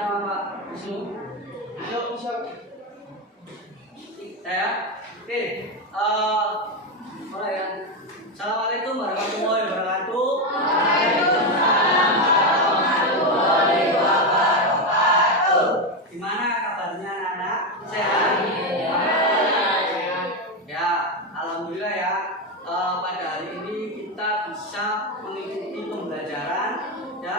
nama Pak Wisnu? Siap. Saya. Oke. Mulai ya. Assalamualaikum warahmatullahi wabarakatuh. Waalaikumsalam warahmatullahi wabarakatuh. Gimana kabarnya anak-anak? Sehat? Ya, alhamdulillah ya. Pada hari ini kita bisa mengikuti pembelajaran ya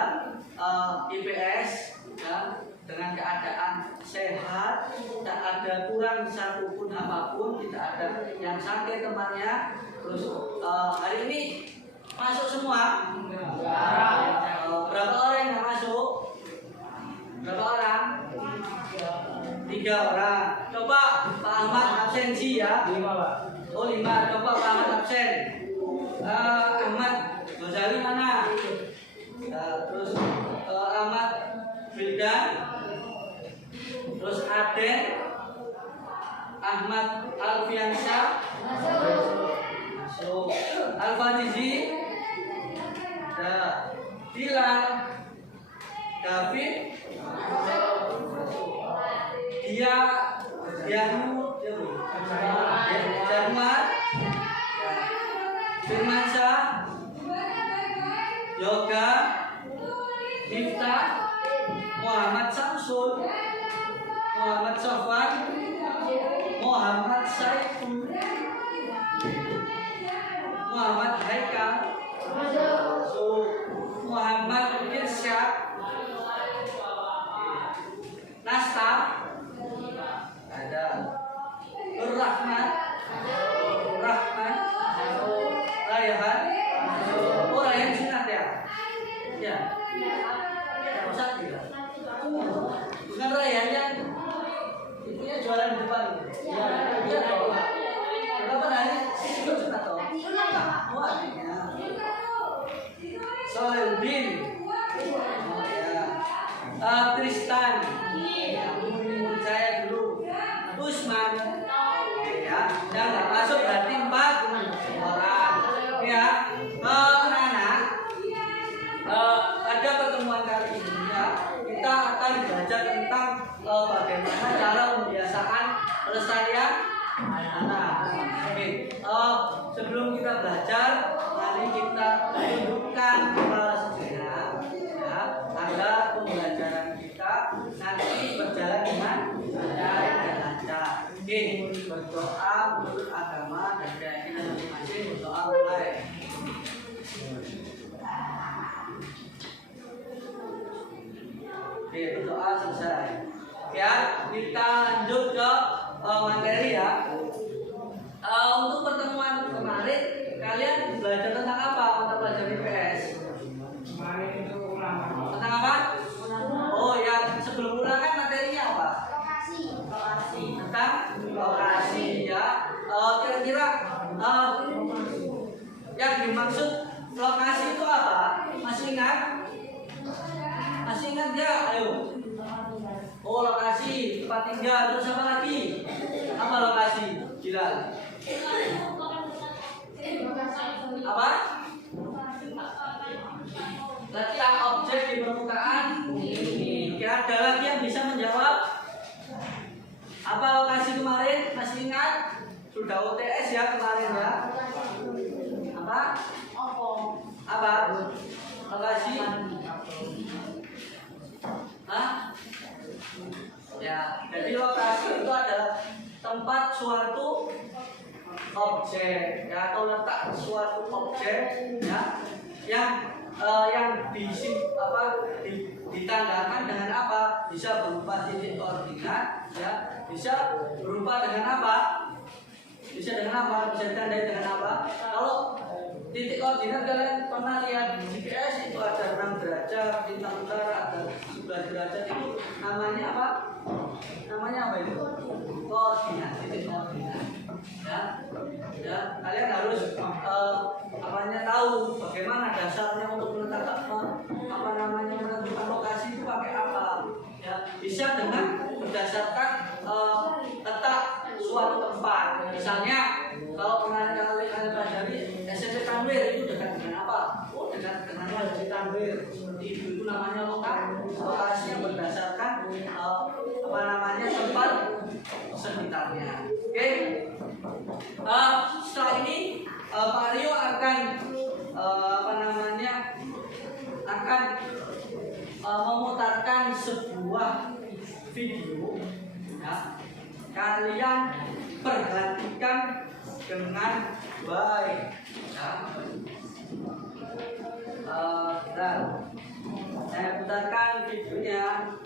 IPS ya dengan keadaan sehat, tidak ada kurang satupun apapun, tidak ada yang sakit temannya. Terus hari ini masuk semua? Berapa orang yang masuk? Berapa orang? 3 orang. Coba Pak Ahmad absensi ya. 5 Pak. Oh 5. Coba Pak Ahmad absen. Ahmad Ghazali mana? Terus Ahmad Wildan. Terus Aden, Ahmad Alfiansyah, masuk. Alfanizi, Dilan, David, Jarmat, Firmansyah, Yoga, Miftah, Muhammad Samsul, Muhammad Sofwan, Muhammad Saiful, Muhammad Haikal, Muhammad Irsyad, Nasta, ada Rahman, Rayhan, oh Rayhan sunat ya, ya, usah tidak, bukan Rayhan yang ibunya jualan di depan. Ya, dia tahu. Berapa hari? Ikut sunat toh? Oh, adiknya. Soledin. Oh ya. Tristan. Menurut saya dulu. Usman. Ya, yang nggak masuk berarti 4 orang. Ya. Anak-anak. Pada pertemuan kali ini ya, kita akan belajar tentang bagaimana cara pembiasaan pelestarian anak-anak. Oke, sebelum kita belajar, mari kita tundukkan kepala sejenak, ya, agar pembelajaran kita nanti berjalan dengan lancar. Oke, berdoa menurut agama dan keyakinan masing-masing. Berdoa mulai. Oke, berdoa selesai. Ya, kita lanjut ke materi ya. Untuk pertemuan kemarin kalian belajar tentang apa? Mata pelajaran IPS. Kemarin itu ulangan. Tentang apa? Oh, yang sebelum ulangan materinya apa? Lokasi. Tentang lokasi ya. Kira-kira yang dimaksud lokasi itu apa? Masih ingat? Masih ingat ya? Ayo. Oh, lokasi, tempat tinggal, terus apa lagi? Apa lokasi? Gila. Apa? Letak objek di permukaan. Kira ada lagi yang bisa menjawab? Apa lokasi kemarin? Masih ingat? Sudah UTS ya kemarin ya? Apa? Apa? Lokasi? Hah? Ya, jadi lokasi itu adalah tempat suatu objek ya, atau letak suatu objek ya yang ditandakan dengan apa? Bisa berupa titik koordinat ya, bisa berupa dengan apa? Bisa dengan apa? Bisa ditandai dengan apa? Kalau titik koordinat kalian pernah lihat di GPS itu ada 6 derajat, bintang utara ada 11 derajat, itu namanya apa? Namanya apa itu? Koordinat, titik koordinat. Ya, kalian harus tahu bagaimana dasarnya untuk menentukan lokasi itu pakai apa. Ya, bisa dengan berdasarkan letak suatu tempat. Misalnya kalau kemarin kalian pelajari SMP Tanwir itu dekat dengan apa? Oh, dekat dengan Masjid Tanwir. Seperti itu namanya lokasi yang berdasarkan tempat sekitarnya. Oke. Setelah ini Pak Rio akan akan memutarkan sebuah video, ya. Kalian perhatikan dengan baik, ya. Dan saya putarkan videonya.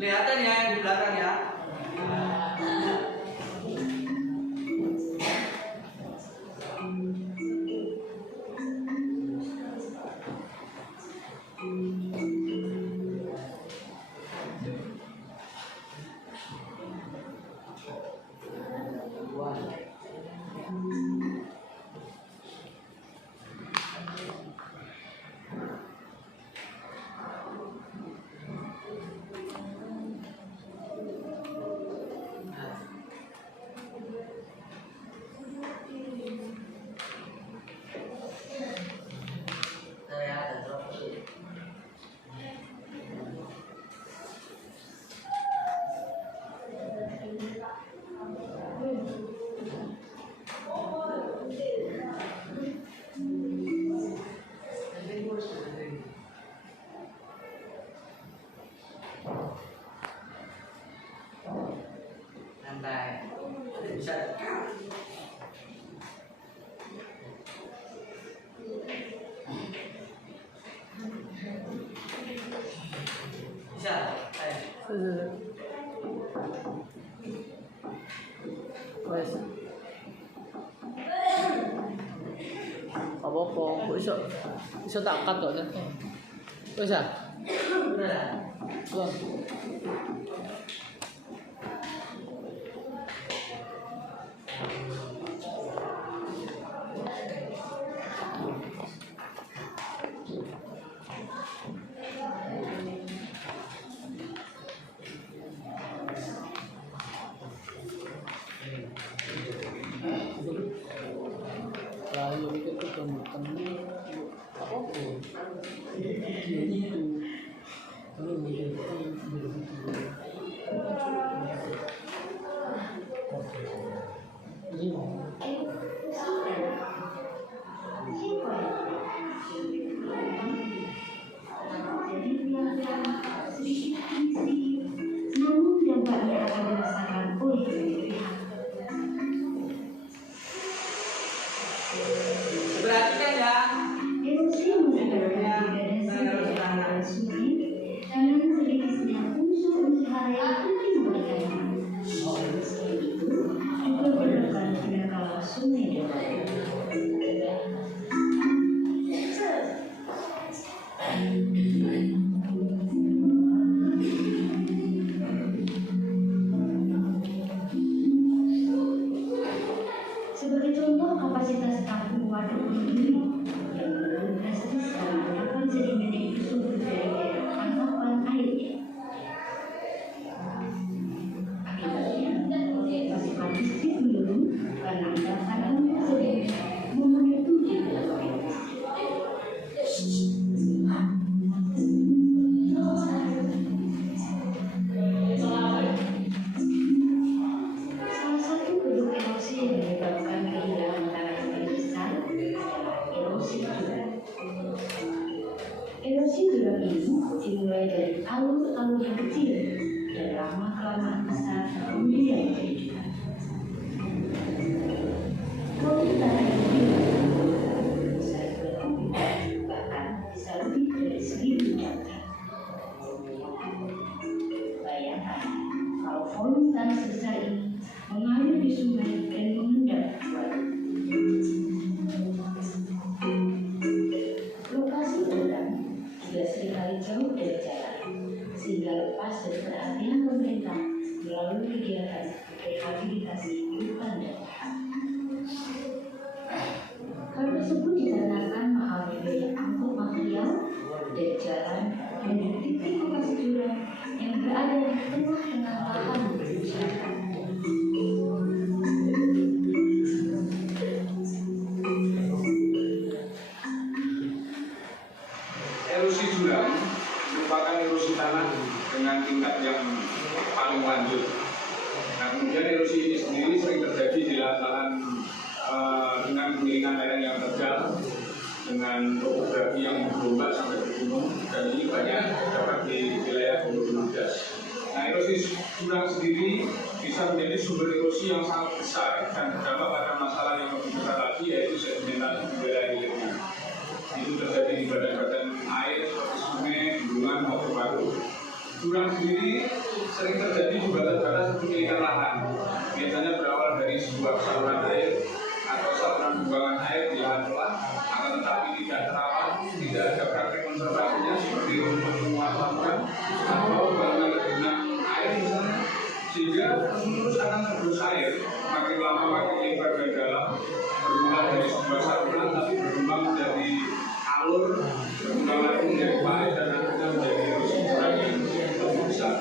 Kelihatan ya yang di belakang ya. Santai, bisa dekat. Bisa, Wes. Apa-apa, kok iso tak cut kok. Wes ah. Udah. Wah. Lalu itu temen-temen apa? Ini itu. Kalau namun dampaknya akan dirasakan oleh banyak pihak. Perhatikan ya. Emosi menjadi Kemudian erosi ini sendiri sering terjadi di lahan dengan kemiringan lereng yang terjal, dengan topografi yang berombak sampai bergunung, dan ini banyak terdapat di wilayah Gunung Das. Nah, erosi jurang sendiri bisa menjadi sumber erosi yang sangat besar dan berdampak pada masalah yang lebih besar lagi, yaitu sedimentasi udara hilirnya. Itu terjadi di badan-badan air seperti sungai, bendungan maupun waduk. Jurang sendiri sering terjadi di batas-batas kepemilikan lahan. Biasanya berawal dari sebuah saluran air atau saluran buangan air di lahan telah, akan tetapi tidak terawat, tidak ada praktek konservasinya seperti untuk menguat saluran atau bangunan genang air misalnya, sehingga terus akan tergerus air makin lama makin lebar dan dalam, bermula dari sebuah saluran tapi berkembang menjadi alur, berkembang lagi menjadi parit dan akhirnya menjadi erosi jurang yang lebih besar.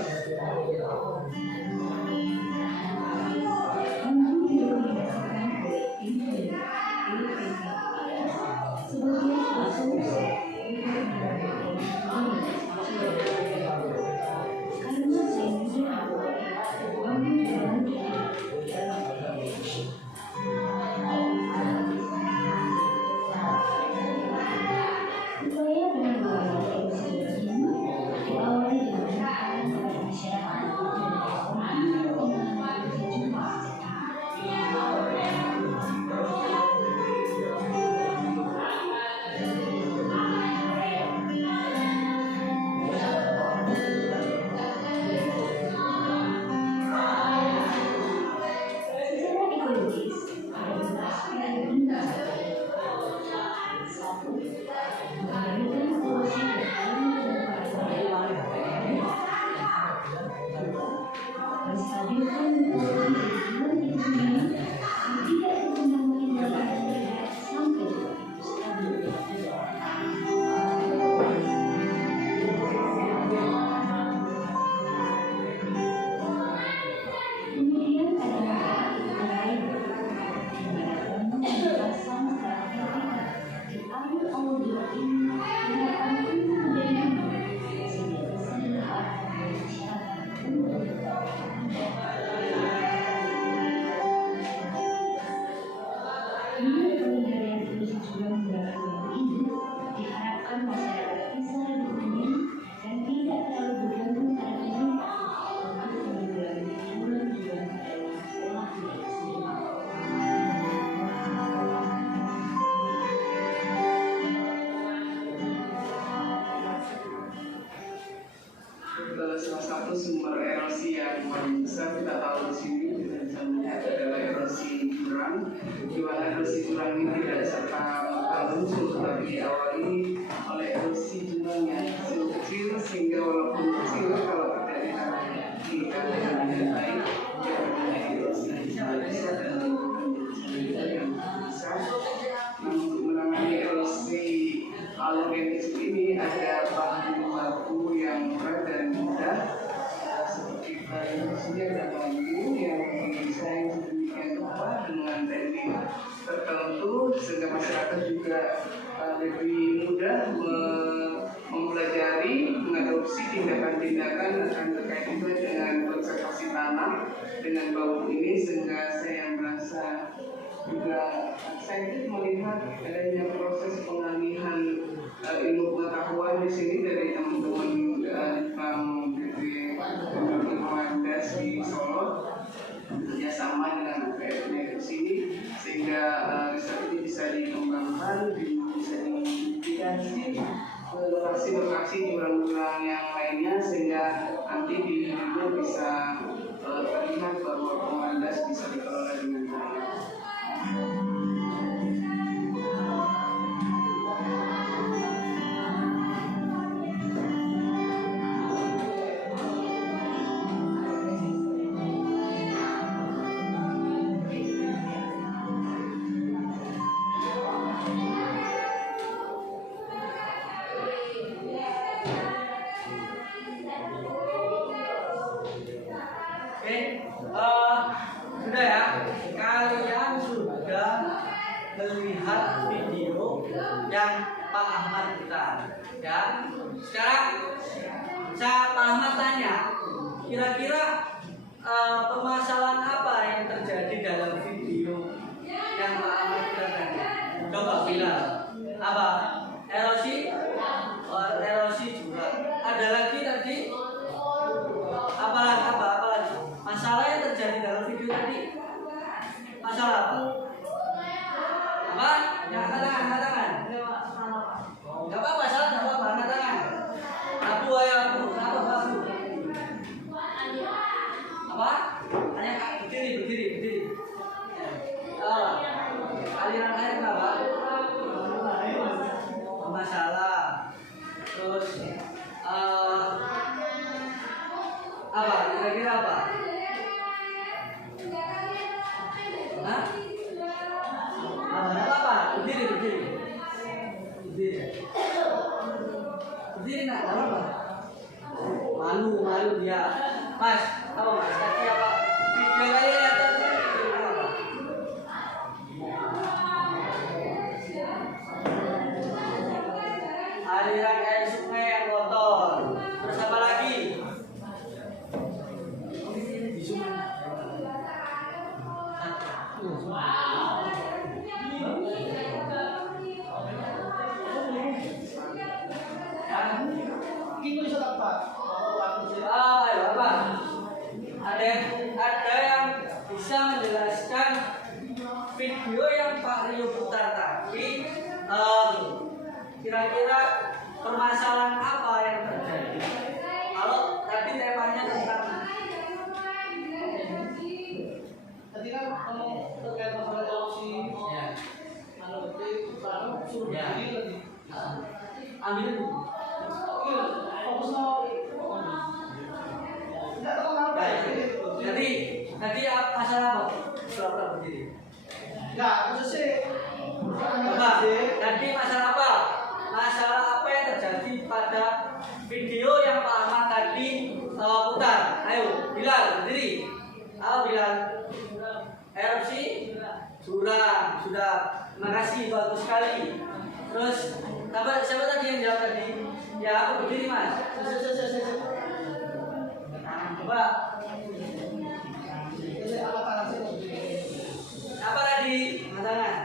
Salah satu sumber erosi yang paling besar kita tahu di sini kita bisa melihat adalah erosi jurang, di mana erosi jurang ini tidak serta merta muncul, tetapi diawali oleh erosi jurang yang kecil sehingga walaupun kecil kalau tidak diperhatikan dengan baik dia menjadi erosi yang besar dan menimbulkan yang besar. Namun untuk menangani erosi alur yang kecil ini ada bahan baku yang murah dan mudah, seperti kayu dan bambu yang didesain sedemikian rupa dengan teknik tertentu sehingga masyarakat juga lebih mudah mempelajari, mengadopsi tindakan-tindakan akan terkait juga dengan konservasi tanah dengan bambu ini, sehingga saya merasa juga saya melihat adanya proses pengalihan ilmu pengetahuan di sini dari teman-teman Bank Das di Solo bekerjasama dengan APRD di sini, sehingga riset ini bisa dikembangkan, bisa diidentifikasi ke lokasi-lokasi jurang-jurang yang lainnya, sehingga nanti di video bisa terlihat bahwa Komandas bisa dikelola dengan baik. Sudah ya, kalian sudah melihat video yang Pak Ahmad putar, ya. Sekarang Pak Ahmad tanya, kira-kira permasalahan apa yang terjadi dalam video yang Pak Ahmad bilang tadi? Coba bilang apa? Erosi, erosi juga. Ada lagi tadi? Apa lagi? Masalah yang terjadi dalam video tadi? Masalah apa? Apa? Yang angkat tangan. Gak apa-apa, salah gak apa-apa, angkat tangan. Abu. Apa? Hanya berdiri. Aliran air kenapa? Masalah. Terus apa? Kira-kira apa? Hah? Apa? Berdiri. Berdiri nak, apa? Malu dia. Mas, apa mas? Tadi apa? Video kali ya atau apa? Aliran air sungai yang kotor. Terus apa lagi? Apa? Ada yang bisa menjelaskan video yang Pak Rio putar tadi, kira-kira permasalahan apa yang terjadi? Kalau tadi temanya tentang tadi kan kalau terkait masalah korupsi, suruh berdiri ambil fokus Jadi masalah apa? Berapa berdiri? Enggak, maksudnya apa? Jadi masalah apa? Masalah apa yang terjadi pada video yang Pak Ahmad tadi putar? Ayo, Bilal berdiri. Bilal. Erupsi jurang sudah. Terima kasih, bagus sekali. Terus siapa tadi yang jawab tadi? Ya, aku berdiri mas. Coba. Apa tadi? Tangan.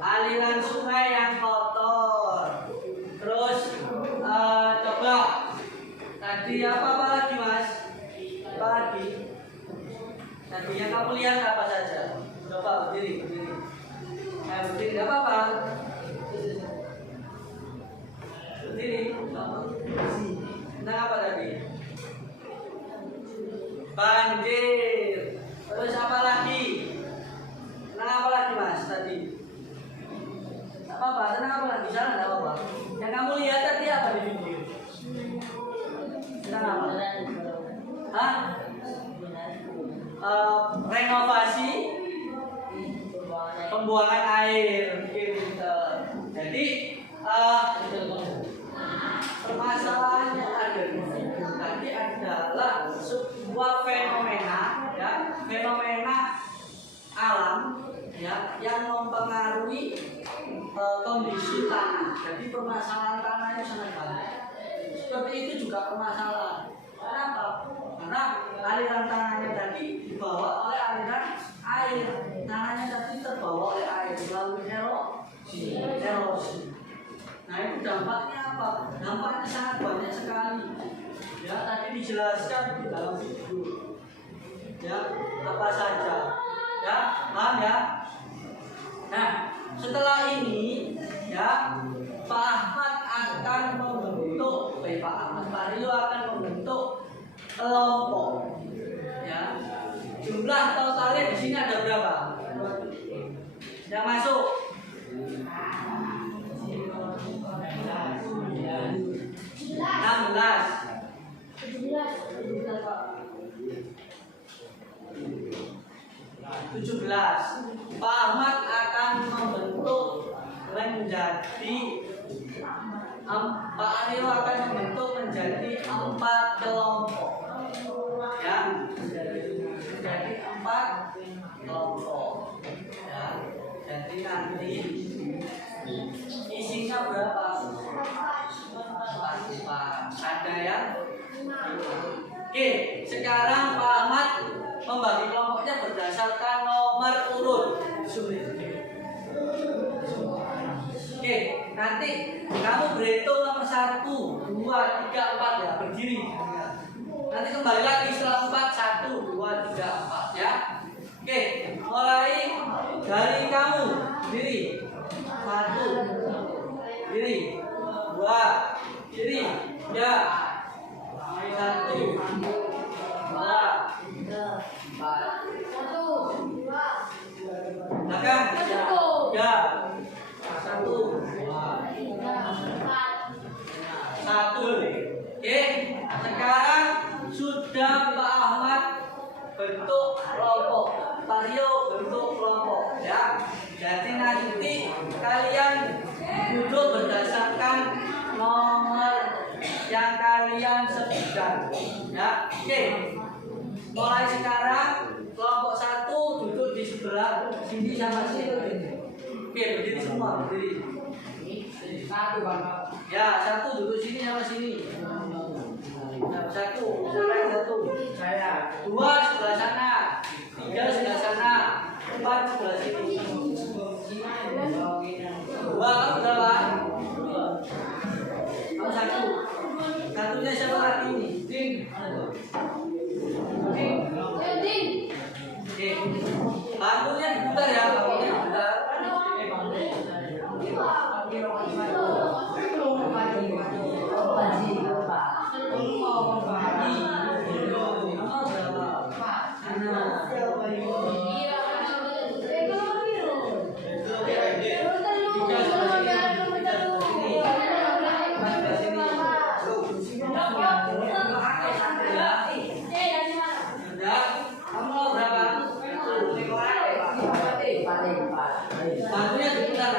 Aliran sungai yang kotor. Terus coba. Tadi apa lagi mas? Apa lagi? Tadi yang kamu lihat apa saja? Coba berdiri. Berdiri apa? Berdiri. Tentang apa tadi? Banjir. Terus apa lagi? Tentang apa lagi mas tadi? Apa? Tentang apa lagi? Salah nggak apa-apa. Yang kamu lihat tadi apa di video? Tentang apa? Hah? Renovasi pembuangan air. Jadi permasalahannya ada di video tadi adalah sebuah fenomena, ya, fenomena alam, ya, yang mempengaruhi kondisi tanah. Jadi permasalahan tanah itu sangat banyak. Seperti itu juga permasalahan. Kenapa? Karena aliran tanahnya tadi dibawa oleh aliran air. Tanahnya tadi terbawa oleh air melalui erosi. Nah itu dampaknya apa? Dampaknya sangat banyak sekali. Ya tadi dijelaskan di dalam video. Ya apa saja. Ya paham ya? Nah setelah ini ya Pak Ahmad akan membentuk, Pak Rio akan membentuk kelompok. Ya jumlah totalnya di sini ada berapa? Yang masuk? 17. Pak Ahmad akan membentuk menjadi Pak Rio akan membentuk menjadi 4 kelompok. Ya, menjadi 4 kelompok. Ya, jadi nanti isinya berapa? 4. Ada ya? Oke, sekarang Oke, nanti kamu berhitung nomor 1, 2, 3, 4 ya, berdiri. Nanti kembali lagi setelah 4, 1, 2, 3, 4 ya. Oke, mulai dari kamu berdiri. 1, berdiri. 2, berdiri. Ya. 1, 2, 4. Belakang. Ya. 1, 2, 1. Oke, sekarang sudah Pak Ahmad bentuk kelompok, Pak Rio bentuk kelompok ya. Jadi nanti kalian duduk berdasarkan nomor yang kalian sebutkan ya. Oke, mulai sekarang kelompok 1 duduk di sebelah sini sama sini. Oke, berdiri semua, berdiri. 1 Bang. Ya, 1 duduk sini sama sini. 1, saya 2 sebelah sana, 3 sebelah sana, 4 sebelah sini. 2 kamu berapa? Kamu 1. Satunya siapa lagi ini? Ding. Oke. Bangkunya diputar ya, bangkunya diputar. Bangkunya diputar.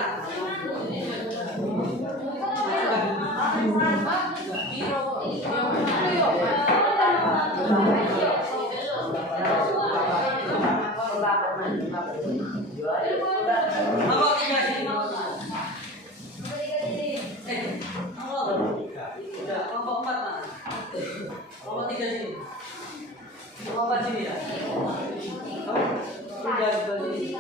Kelompok 3 sini. Udah, kelompok 4 mana? Kelompok 3 sini. Kelompok 4 sini ya. Udah sebelah sini.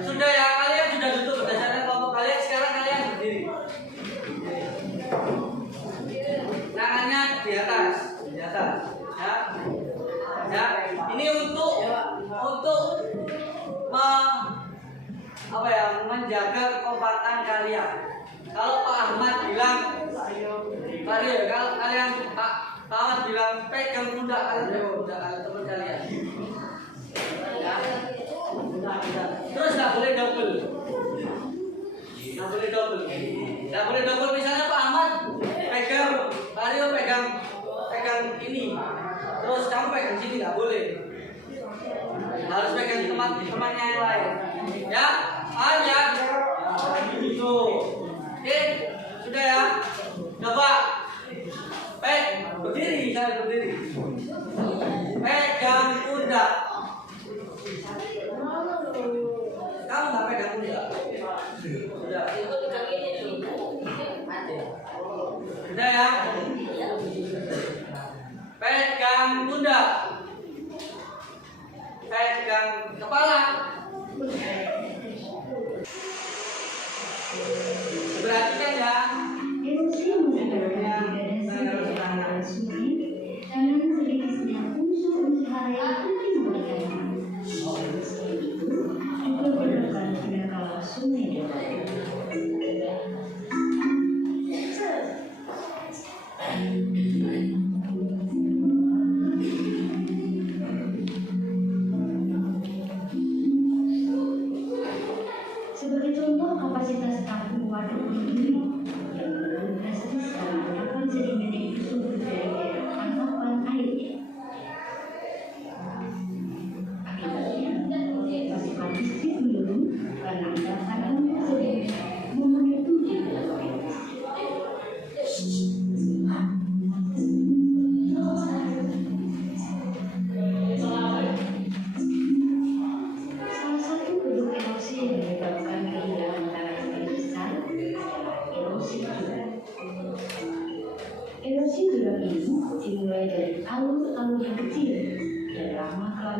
Sudah ya, kalian sudah duduk berdasarkan kelompok kalian. Sekarang kalian berdiri. Tangannya di atas ya. Ya, ini untuk menjaga kekompakan kalian. Kalau Pak Ahmad bilang, kalau kalian Pak Ahmad bilang pegang pundak kalian, teman kalian. Ya. Terus nggak boleh double. Nggak boleh double. Misalnya Pak Ahmad pegang, Pak Rio pegang ini. Terus kamu pegang sini, nggak boleh. Harus pegang temannya yang lain. Ya, hanya itu. Oke, sudah ya. Coba berdiri, saya berdiri. Pegang pundak. Kamu nggak pegang pundak. Sudah. Sudah ya. Pegang pundak. Pegang kepala. Perhatikan ya. Emosi menyebarkan diri dan suci, lalu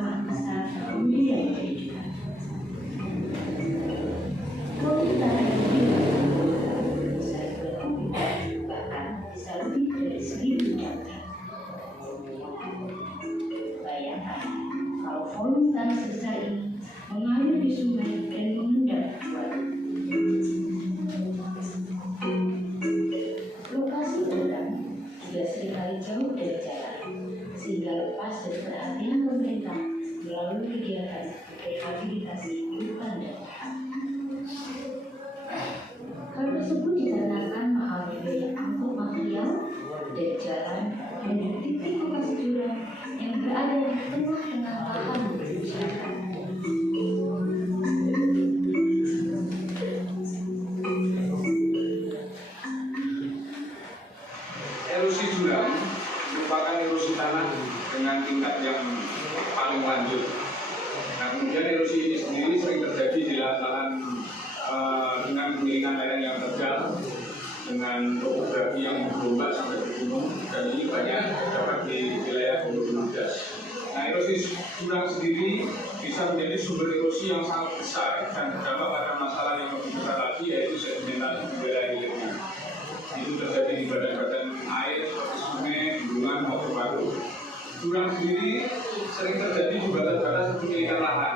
rumah besar kemudian kehidupan. Kalau kita bisa lebih, bahkan bisa lebih dari 1000 dokter. Bayangkan kalau volume tanah sebesar ini mengalir di sungai dan mengendap buah. Lokasi program juga seringkali jauh dari jalan, sehingga lepas dari perhatian pemerintah melalui kegiatan rehabilitasi hutan dan lahan. Hal tersebut dikarenakan mahalnya biaya angkut material dari jalan menuju titik lokasi jurang yang berada di tengah-tengah lahan masyarakat. Erosi jurang merupakan erosi tanah dengan tingkat yang paling lanjut. Nah, kemudian erosi ini sendiri sering terjadi di lahan-lahan dengan kemiringan lereng yang terjal, dengan topografi yang bergelombang sampai bergunung, dan ini banyak terdapat di wilayah Gunung Das. Nah, erosi jurang sendiri bisa menjadi sumber erosi yang sangat besar dan berdampak pada masalah yang lebih besar lagi, yaitu sedimentasi di wilayah hilirnya. Itu terjadi di badan-badan air seperti sungai, bendungan, maupun waduk. Jurang sendiri sering terjadi di batas-batas kepemilikan lahan.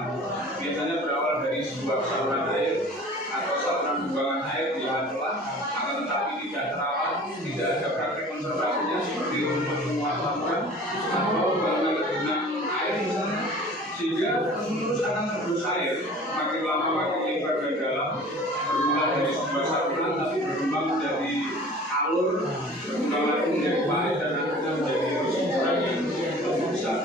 Biasanya berawal dari sebuah saluran air atau saluran buangan air di lahan telah, akan tetapi tidak terawat, tidak ada praktek konservasinya seperti rumput penguatan atau bangunan genang air misalnya, sehingga terus akan tergerus air, makin lama makin lebar dan dalam, bermula dari sebuah saluran tapi berkembang menjadi alur, berkembang lagi menjadi parit dan akhirnya menjadi erosi jurang yang lebih besar.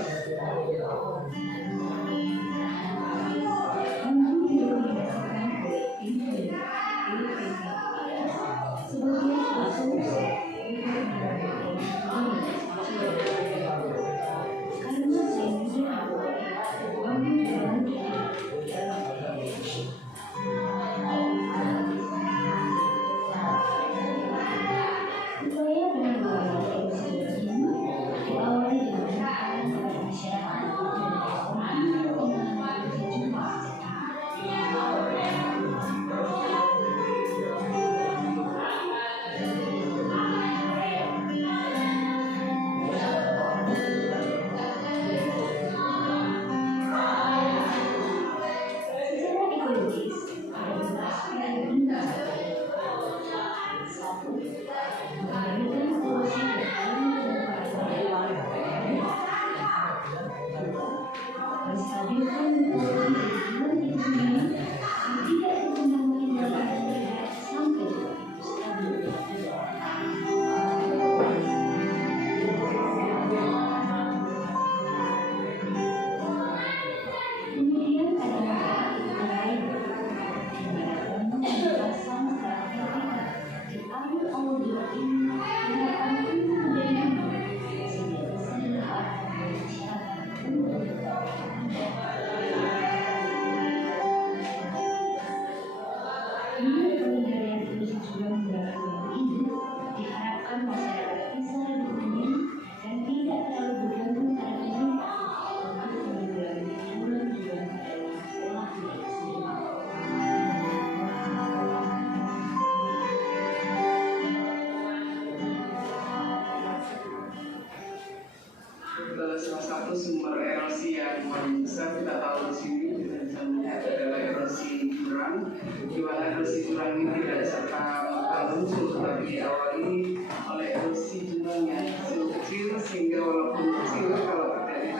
Salah satu sumber erosi yang paling besar kita tahu di sini kita melihat adalah erosi jurang, di mana erosi jurang ini tidak serta merta muncul, tetapi diawali oleh erosi jurang yang kecil sehingga walaupun kecil kalau tidak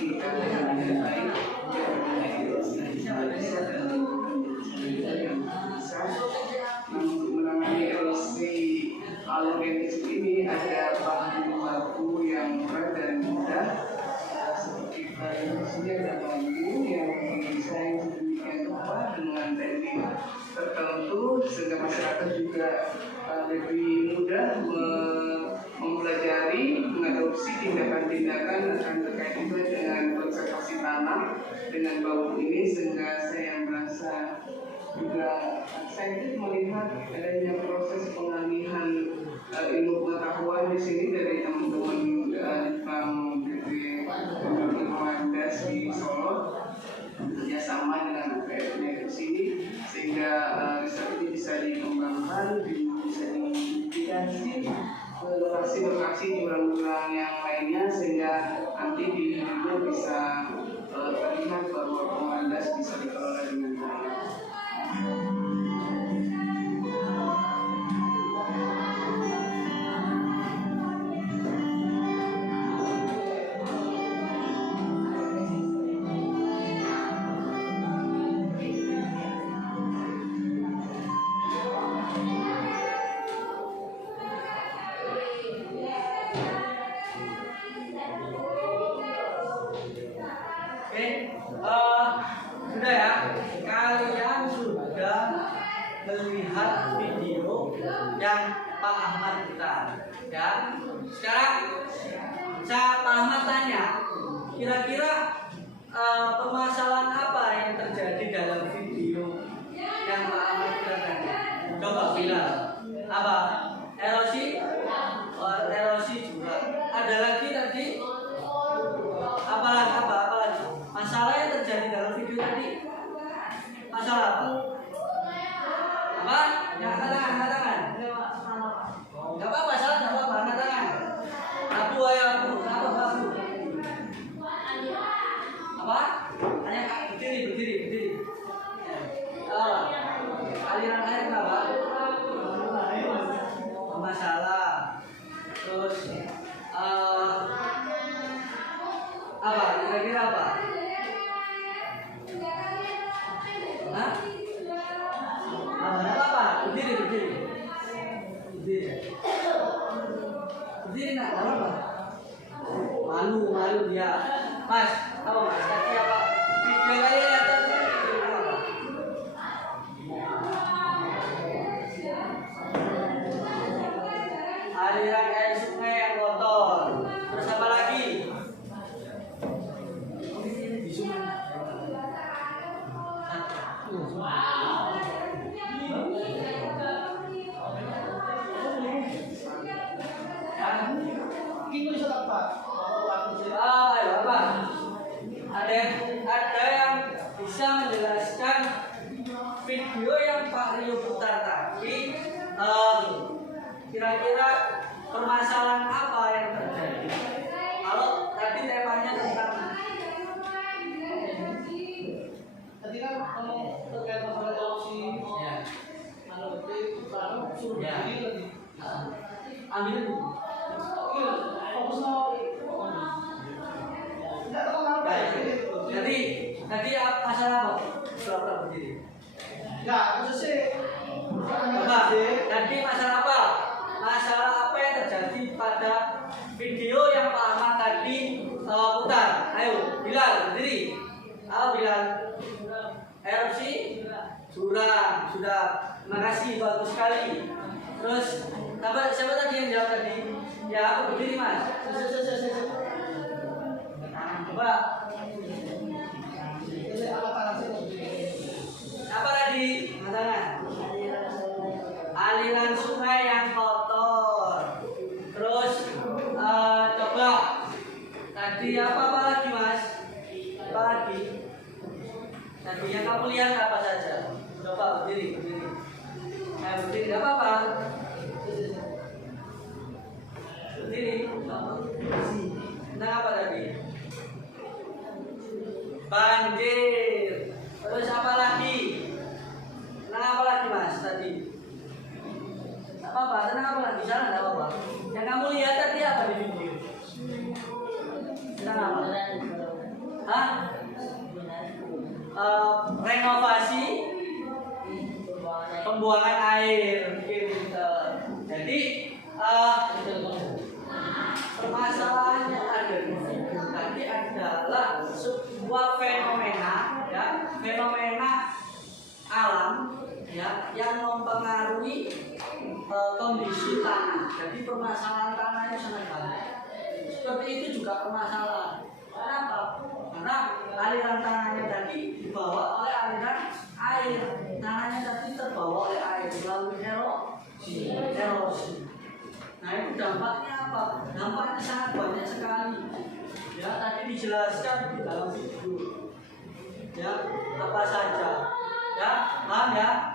ditangani dengan baik dia mempunyai erosi yang besar dan yang besar. Namun untuk menangani erosi alur yang kecil ini ada bahan baku yang murah dan mudah, seperti kayu dan bambu yang didesain sedemikian rupa dengan teknik tertentu sehingga masyarakat juga lebih mudah mempelajari, mengadopsi tindakan-tindakan akan terkait juga dengan konservasi tanah dengan bambu ini, sehingga saya merasa juga excited melihat adanya proses pengalihan ilmu pengetahuan di sini dari teman-teman Bank BPWanda Komunitas di Solo kerjasama dengan APFD di sini sehingga riset ini bisa dikembangkan, bisa dipublikasi ke lokasi-lokasi jurang-jurang yang lainnya sehingga nanti di dunia bisa terlihat bahwa komunitas bisa dikelola dengan baik. Sudah ya, kalian sudah melihat video yang Pak Ahmad putar, ya. Sekarang Pak Ahmad tanya, kira-kira permasalahan apa yang terjadi dalam video yang Pak Ahmad putar tadi? Coba bilang apa? Erosi, erosi juga. Ada lagi tadi? Apa lagi? Masalah yang terjadi dalam video tadi? Masalah apa? Apa? Yang angkat tangan. Gak apa-apa, salah gak apa-apa, angkat tangan. Aku. Apa? Hanya berdiri. Aliran air kenapa? Masalah. Terus apa? Kira-kira apa? Hah? Apa? Berdiri. Berdiri nak, apa? Malu dia. Mas, apa mas? Kaki apa? Video kalian lihat apa? Aliran air sungai yang kotor. Terus apa lagi? Ada yang bisa menjelaskan video yang Pak Rio putar tadi, kira-kira permasalahan apa yang terjadi? Kalau tadi temanya tentang tadi kan terkait masalah korupsi, suruh diri lagi, ambil itu, fokus Tadi masalah apa? Berapa berdiri? Enggak, maksudnya Apa? Tadi masalah apa? Masalah apa yang terjadi pada video yang Pak Ahmad tadi putar? Ayo, Bilal, berdiri. Bilal. Erupsi jurang, sudah. Terima kasih, bagus sekali. Terus, siapa tadi yang jawab tadi? Ya, aku berdiri, Mas. Coba. Apa tadi? Aliran sungai yang kotor. Terus coba tadi apa lagi mas? Apa lagi? Tadi yang kamu lihat apa saja? Coba berdiri. Berdiri nggak apa-apa. Berdiri. Tentang apa tadi? Banjir. Terus apa lagi? Apa lagi mas tadi? Apa? Tenang apa lagi? Sana nggak apa-apa. Yang kamu lihat tadi apa di video? Tenang apa? Hah? Renovasi pembuangan air. Jadi permasalahannya ada di video tadi adalah sebuah fenomena, ya, fenomena alam, ya, yang mempengaruhi kondisi tanah. Jadi permasalahan tanahnya sangat banyak. Seperti itu juga permasalahan. Kenapa? Karena aliran tanahnya tadi dibawa oleh aliran air. Tanahnya tadi terbawa oleh air melalui erosi. Nah itu dampaknya apa? Dampaknya sangat banyak sekali. Ya, tadi dijelaskan di dalam video. Ya, apa saja. Ya, paham ya?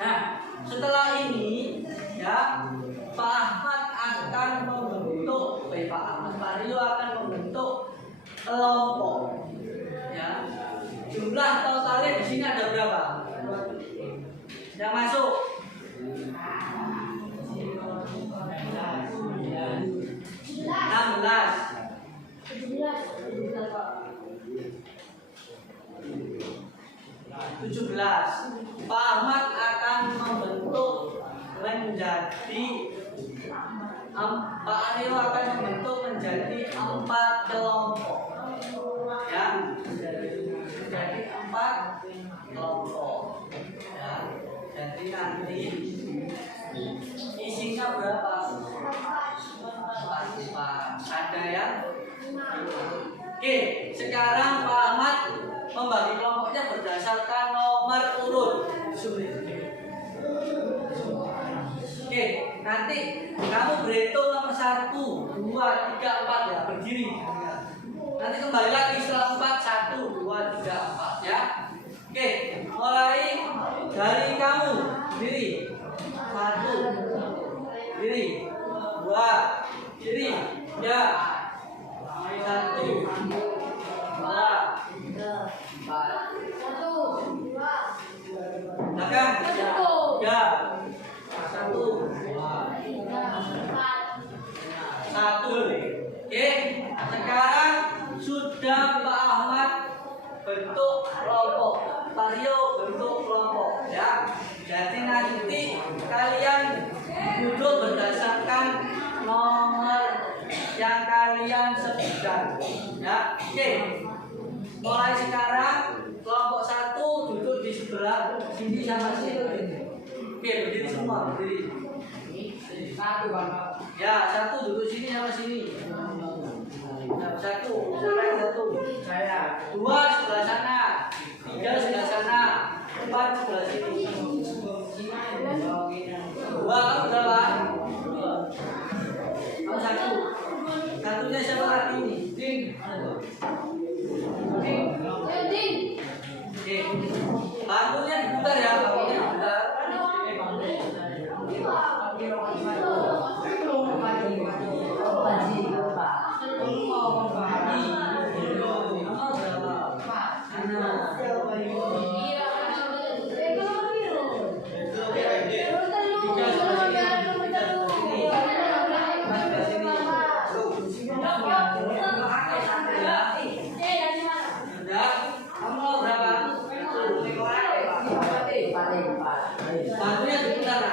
Nah, setelah ini ya Pak Ahmad akan membentuk, Pak Ahmad Pak Rio akan membentuk kelompok. Ya, jumlah totalnya di sini ada berapa? Yang masuk? 17. Pak Ahmad akan membentuk menjadi Pak Aryo akan membentuk menjadi 4 kelompok. Ya, menjadi 4 kelompok. Ya, jadi nanti isinya berapa? 4. Ada ya? Oke, sekarang Pak Ahmad membagi kelompoknya berdasarkan nomor urut. Oke, nanti kamu berhitung nomor 1, 2, 3, 4 ya, berdiri. Nanti kembali lagi setelah 4, 1, 2, 3, 4 ya. Oke, mulai dari kamu berdiri. 1, berdiri. 2, berdiri. Ya. 1, 2, 4. Belakang. Ya. 1, 2, 1. Oke, sekarang sudah Pak Ahmad bentuk kelompok, Pak Rio bentuk kelompok ya. Jadi nanti kalian duduk berdasarkan nomor yang kalian sebutkan ya. Oke, mulai sekarang kelompok 1 duduk di sebelah sini sama sini. Oke, berdiri semua, berdiri. 1 Bang. Ya, 1 duduk sini sama sini. Ya, 1, siapa yang 1? Saya. 2 sebelah sana, 3 sebelah sana, 4 sebelah sini. 2 kamu berapa? Kamu 1. Satunya siapa lagi ini? Ding. Ding. Oke. Bangkunya diputar ya, bangkunya diputar. Bangkunya diputar.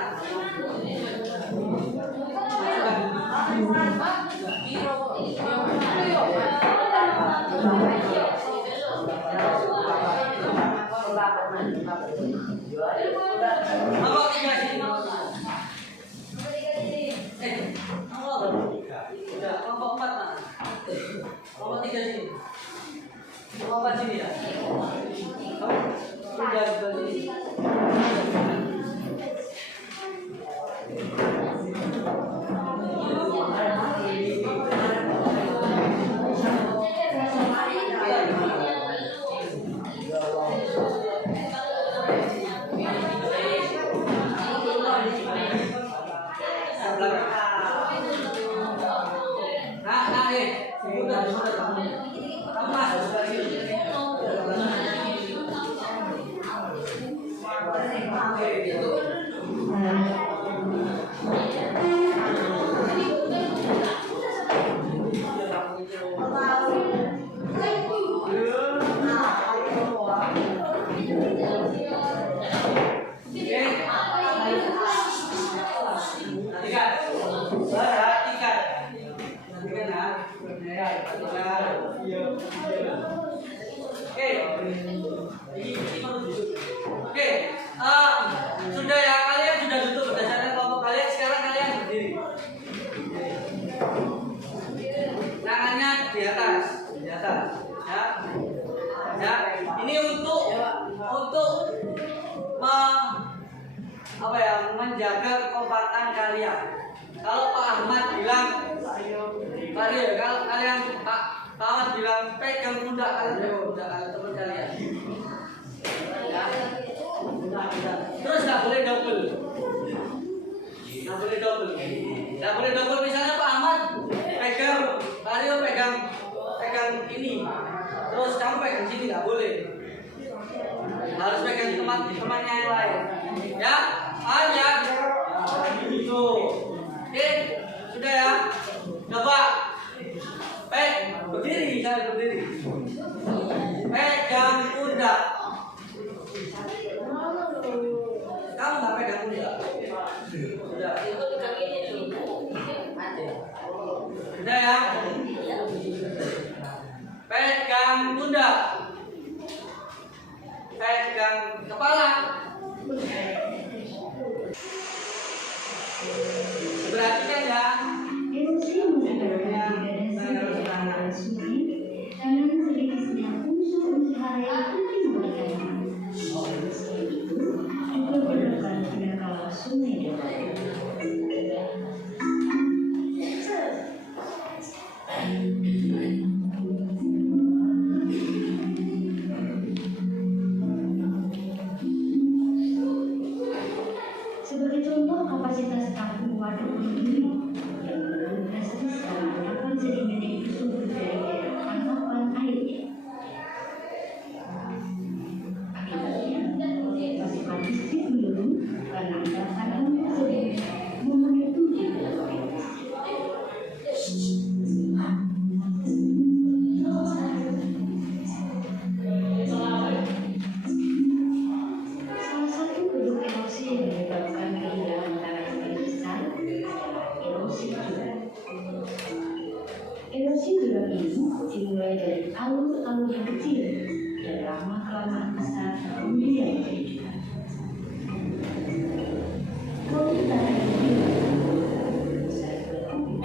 Nomor 3 sini. Nomor berapa? Udah, kelompok 4 mana? Nomor 3 sini. Kelompok 4 sini ya. Sudah sebelah sini. Kamu masuk sebelah sini. Sudah ya, kalian sudah duduk berdasarkan kelompok kalian. Sekarang kalian berdiri. Tangannya di atas, ya. Ya, ini untuk menjaga kekompakan kalian. Kalau Pak Ahmad bilang Mario, kalau kalian kawan bilang pegang pundak kalian, teman kalian. Ya. Terus nggak boleh double. Nggak boleh double. Misalnya Pak Ahmad pegang, Mario pegang ini. Terus kamu pegang sini, nggak boleh. Harus pegang temannya yang lain. Ya, hanya itu. Oke, sudah ya. Coba berdiri, saya berdiri. Pegang pundak. Kamu nggak pegang pundak. Sudah. Sudah ya. Pegang pundak. Pegang kepala. Perhatikan ya. Erosi mengakibatkan degradasi aliran sungai karena sedikitnya unsur-unsur hara yang penting bagi tanaman. Selain itu, juga berdasarkan pendangkalan sungai dan laut. Sebagai contoh, kapasitas tampung waduk berdiri yang menurun drastis karena endapan sedimen yang bersumber dari daerah tangkapan airnya. Akibatnya, pasokan listrik menurun karena endapan sedimen memenuhi beberapa Salah satu bentuk erosi yang menyebabkan kehilangan tanah yang besar adalah erosi jurang. Erosi jurang ini dimulai dari alur-alur yang kecil dan lama-kelamaan besar kemudian menjadi jurang. Volume tanah yang hilang bisa berlebih,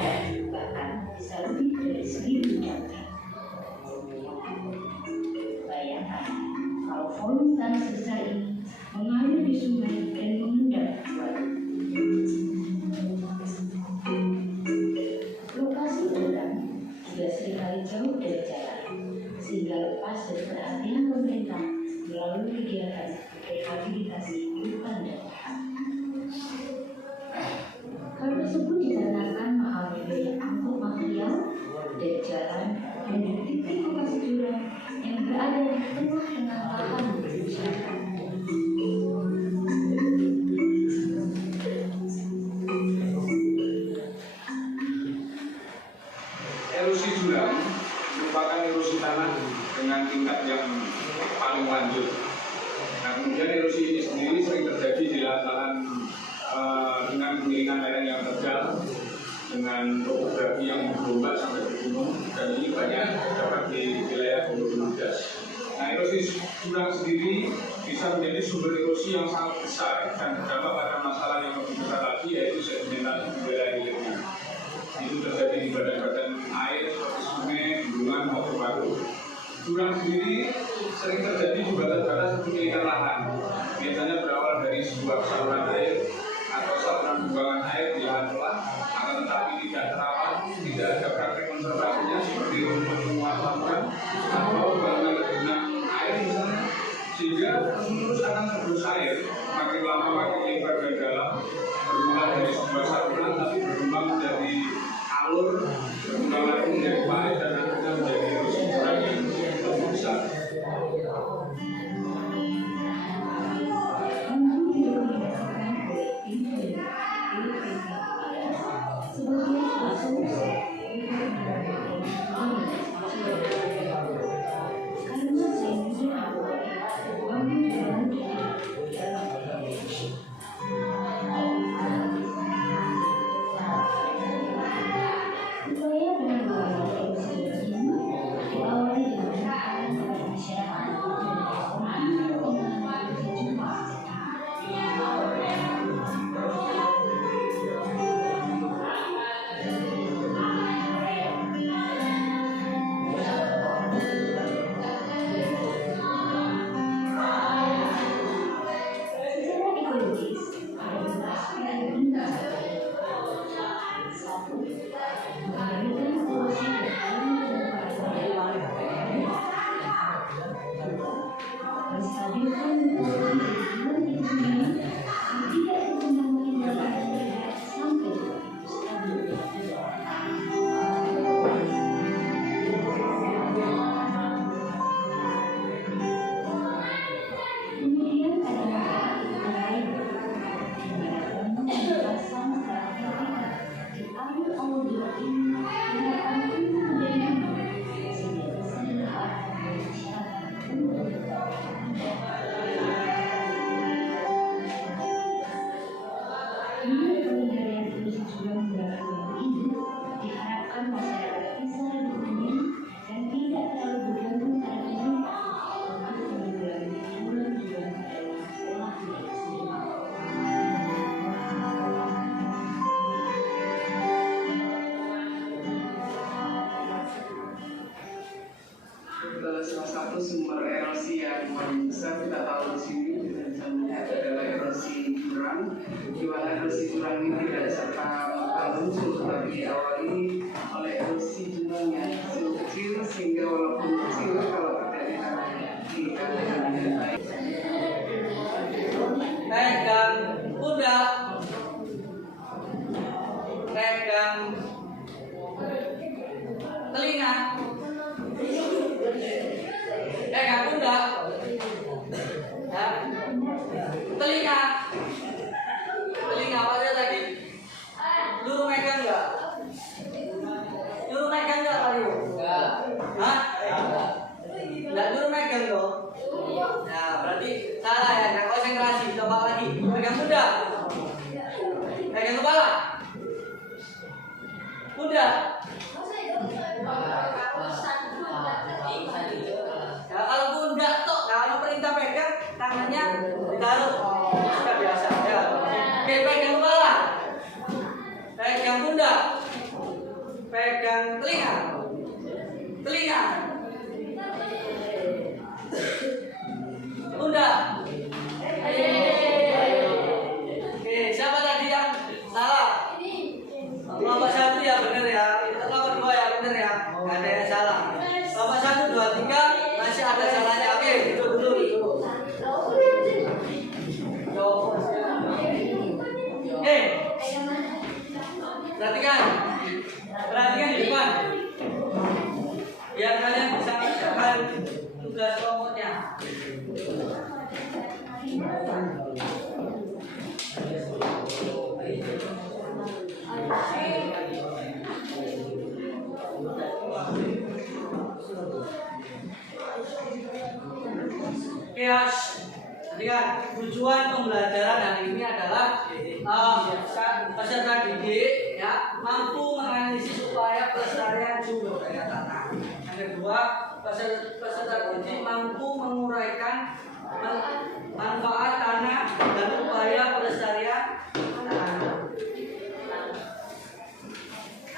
bahkan bisa lebih dari 1000 meter. Bayangkan kalau volume tanah sebesar ini mengalir di sungai dan mengendap waduk. Lokasi jurang juga seringkali jauh dari jalan, sehingga lepas dari perhatian pemerintah melalui kegiatan rehabilitasi hutan dan lahan. Hal tersebut dikarenakan mahalnya biaya angkut material dari jalan dan dari titik lokasi jurang yang berada di tengah-tengah lahan masyarakat. Erosi jurang merupakan erosi tanah dengan tingkat yang paling lanjut. Nah, kemudian erosi ini sendiri sering terjadi di lahan dengan kemiringan lereng yang terjal, dengan topografi yang bergelombang sampai bergunung, dan ini banyak terdapat di wilayah Gunung Das. Nah, erosi jurang sendiri bisa menjadi sumber erosi yang sangat besar dan berdampak pada masalah yang lebih besar lagi, yaitu sedimentasi di wilayah hilirnya. Itu terjadi di badan-badan air seperti sungai, bendungan maupun waduk. Jurang sendiri sering terjadi di batas-batas kepemilikan lahan. Biasanya berawal dari sebuah saluran air atau saluran buangan air di lahan telah, akan tetapi tidak terawat, tidak ada praktek konservasinya seperti rumput penguatan atau bangunan genang air misalnya, sehingga terus akan tergerus air, makin lama makin lebar dan dalam, bermula dari sebuah saluran tapi berkembang menjadi alur, berkembang lagi menjadi parit dan akhirnya menjadi erosi jurang yang lebih besar. Untuk didokumentasikan sumber erosi yang paling besar kita tahu di sini adalah erosi jurang, di mana erosi jurang ini tidak serta muncul, tetapi diawali oleh erosi jurang yang kecil sehingga walaupun kecil kalau tidak diperhatikan dengan baik. Pegang pundak, pegang telinga, pegang pundak, ya. Telinga, apa dia tadi? Lu megang nggak? Lu megang nggak tadi? Enggak. Hah? Enggak, lu megang dong. Nah, berarti salah ya, nah, konsentrasi, coba lagi. Pegang pundak. Pegang kepala. Pundak. Ya, kalau pundak toh, kalau perintah pegang, tangannya ditaruh. Sudah biasa ya. Oke, pegang kepala. Pegang pundak. Pegang telinga. Telinga. Pundak. Oke, siapa tadi yang salah? Kelompok 1 ya benar ya. Kelompok 2 ya benar ya. Nggak ada yang salah. Kelompok 1, 2, 3 masih ada salahnya. Oke, itu dulu. Oke. Perhatikan di depan. Biar kalian bisa mengerjakan tugas kelompoknya. Chaos. Jadi kan tujuan pembelajaran hari ini adalah peserta didik ya mampu menganalisis upaya pelestarian sumber daya tanah. Yang kedua, peserta didik mampu menguraikan manfaat tanah dan upaya pelestarian tanah.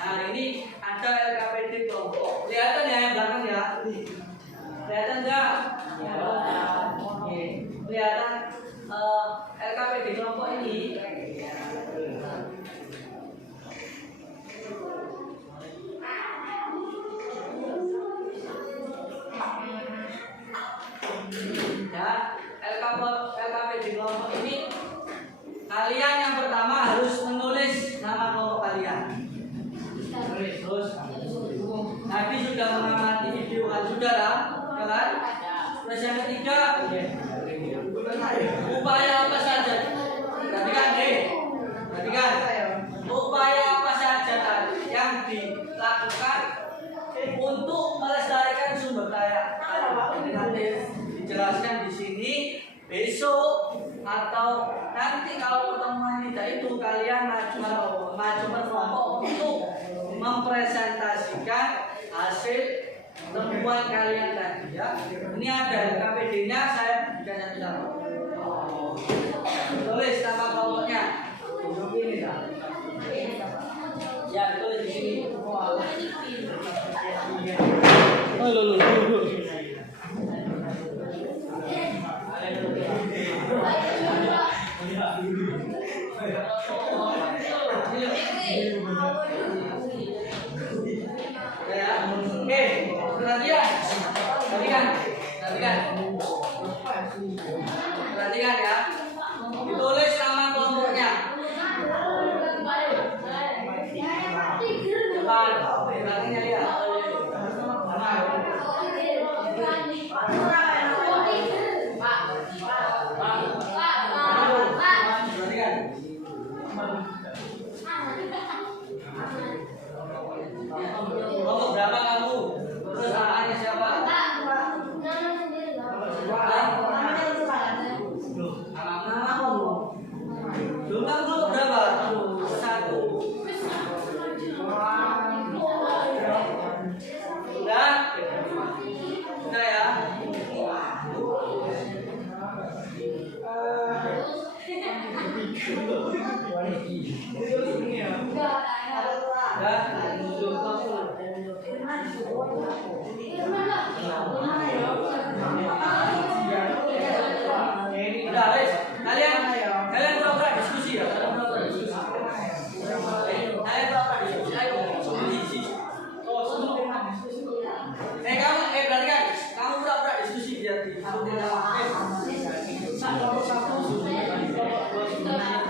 Nah, ini ada LKPD kelompok. Kelihatan ya yang belakang ya? Kelihatan enggak? Oke. Kelihatan LKPD kelompok ini. Ya, LKPD kelompok ini kalian yang pertama harus menulis nama kelompok kalian. Terus Nabi sudah mengamati video kan saudara, ya kan? Terus yang ketiga, upaya apa saja? Perhatikan, upaya apa saja yang dilakukan untuk melestarikan sumber daya. Ini nanti dijelaskan di sini. Besok atau nanti kalau pertemuan tidak itu kalian maju berkelompok untuk mempresentasikan hasil temuan kalian tadi ya. Ini ada KPD-nya, saya berikan satu-satu. Tulis nama kelompoknya. Ini ya, tulis di sini. Oke, perhatikan ya. Ditulis nama kelompoknya. Depan, belakangnya lihat. Kelompok berapa kamu? Terus namanya siapa? Jumlah kelompok berapa? 1. Sudah ya. diikuti sama kelompok 1 kelompok 2 sebenarnya.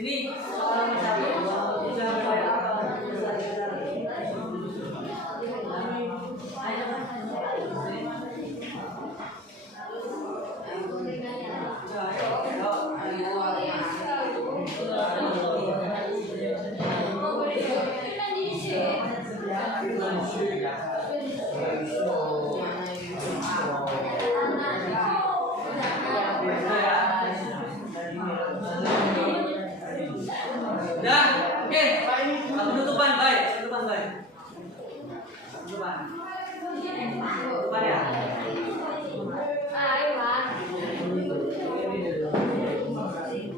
Ini soal satu jangan kayak apa Dah, oke. Penutupan baik, penutupan baik. Penutupan. Penutupan ya.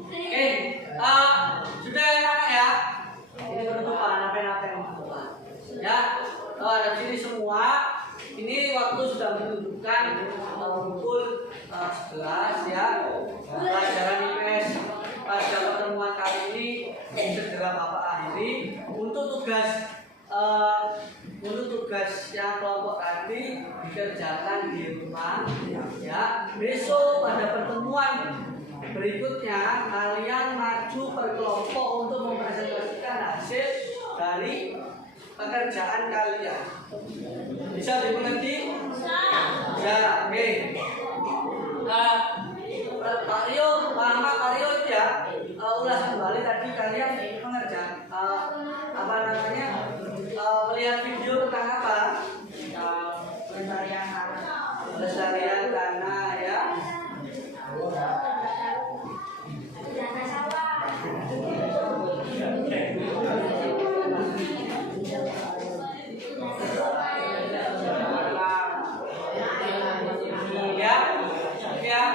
Oke, sudah enak ya. Ini penutupan, apa-apa penutupan. Ya, dari sini semua. Ini waktu sudah menunjukkan pukul 11 ya. Pelajaran IPS pada pertemuan kali ini segera Bapak akhiri. Untuk tugas yang kelompok tadi dikerjakan di rumah ya. Besok pada pertemuan berikutnya kalian maju per kelompok untuk mempresentasikan hasil dari pekerjaan kalian. Bisa dimengerti? Ya, oke. Pak Rio, Pak Rio itu ya ulas kembali tadi kalian mengerjakan melihat video tentang apa? Pelestarian tanah ya.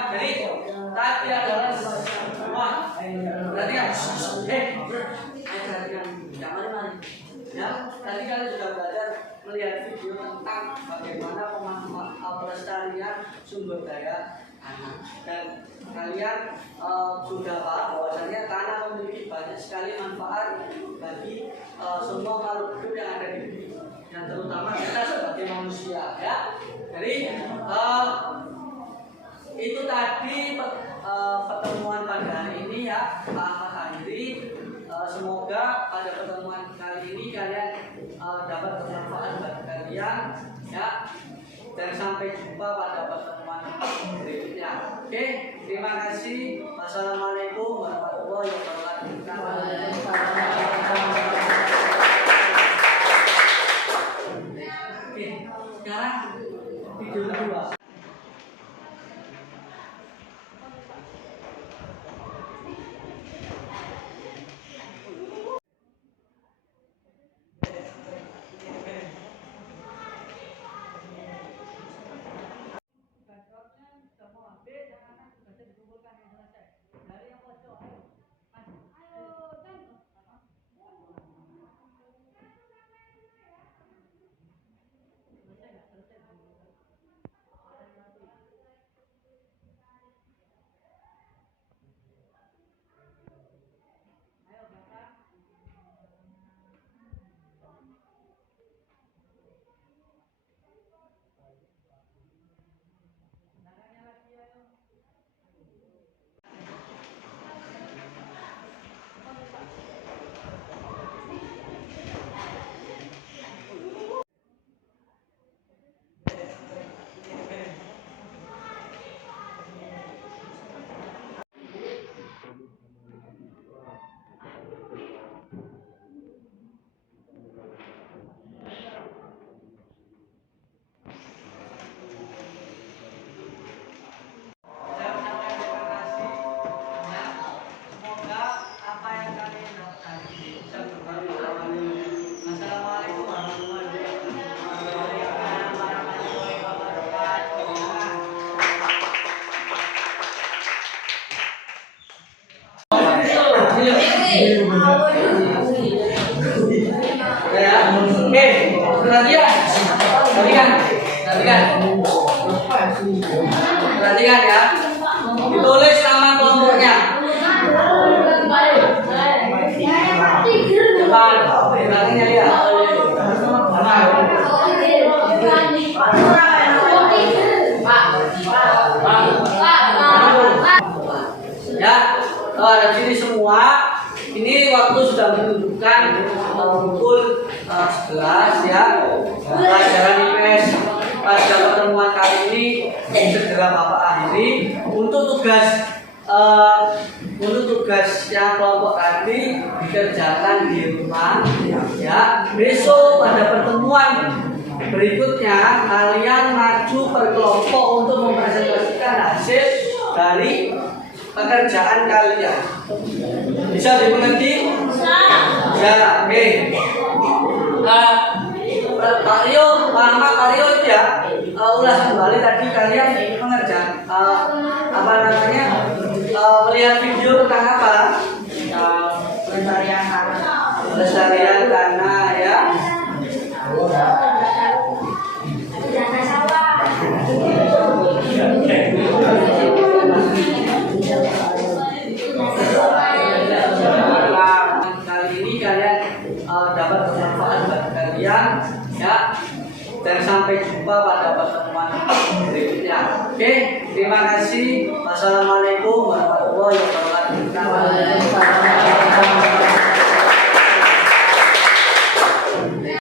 Jadi tadi adalah semua. Berarti kan? Ya, tadi kalian sudah belajar melihat video tentang bagaimana pelestarian sumber daya tanah dan kalian sudah paham bahwasanya tanah memiliki banyak sekali manfaat bagi semua makhluk hidup yang ada di bumi dan terutama kita sebagai manusia ya. Jadi itu tadi pertemuan pada hari ini ya Pak Ahmad Andri. Semoga pada pertemuan kali ini kalian dapat bermanfaat bagi kalian ya. Dan sampai jumpa pada pertemuan berikutnya. Oke, terima kasih. Wassalamualaikum warahmatullahi wabarakatuh. Oke, sekarang video kedua. Dari yang pojok, ayo, ayo, Ya, oke, perhatian, perhatikan ya. Ditulis nama kelompoknya. Depan, belakangnya lihat. Ya, dari sini semua. Ini waktu sudah menunjukkan pukul 11 ya. Pelajaran IPS pada pertemuan kali ini segera Bapak akhiri. Untuk tugas yang kelompok tadi dikerjakan di rumah ya. Besok pada pertemuan berikutnya kalian maju per kelompok untuk mempresentasikan hasil dari pekerjaan kalian. Bisa dimengerti? Ya, oke. Pak Rio itu ya, ulas kembali tadi kalian mengerjakan melihat video tentang apa? Pelestarian tanah ya. Kali ini kalian dapat bermanfaat bagi kalian ya. Dan sampai jumpa pada pertemuan berikutnya. Oke, terima kasih. Wassalamualaikum warahmatullahi wabarakatuh.